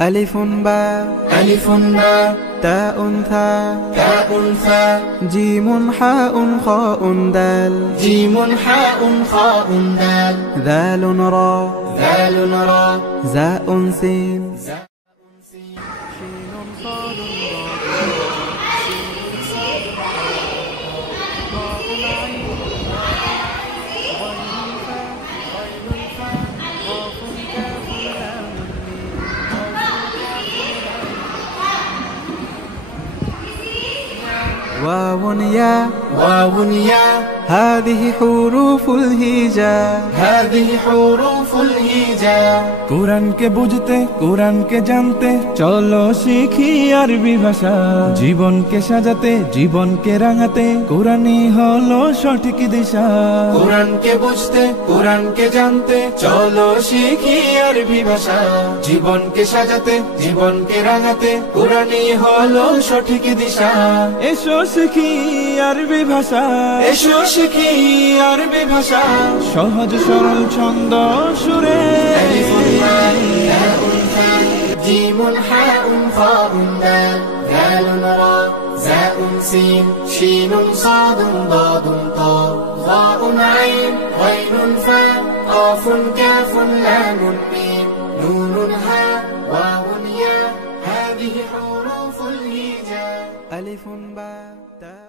ألف باء ألف باء تاء ثاء تاء ثاء جيم حاء خاء دال جيم حاء خاء دال ذال را ذال را زاء سين واو يا واو يا هذه حروف الهجاء هذه حروف الهجاء কোরআনকে বুঝতে কোরআনকে জানতে চলো শিখি আরবি ভাষা জীবনকে সাজাতে জীবনকে রাঙাতে কোরআনই হলো সঠিক দিশা কোরআনকে বুঝতে কোরআনকে জানতে চলো শিখি আরবি ভাষা জীবনকে সাজাতে জীবনকে রাঙাতে কোরআনই হলো সঠিক দিশা এসো শিখি আরবি ভাষা এসো শিখি আরবি ভাষা সহজ সরল ছন্দ সুরে جيم حاء خاء دال ذال را زاء سين شين صاد ضاد طاء ظاء عين غين فاء قاف كاف لام ميم نون هاء واو ياء هذه حروف الهجاء ألف باء تاء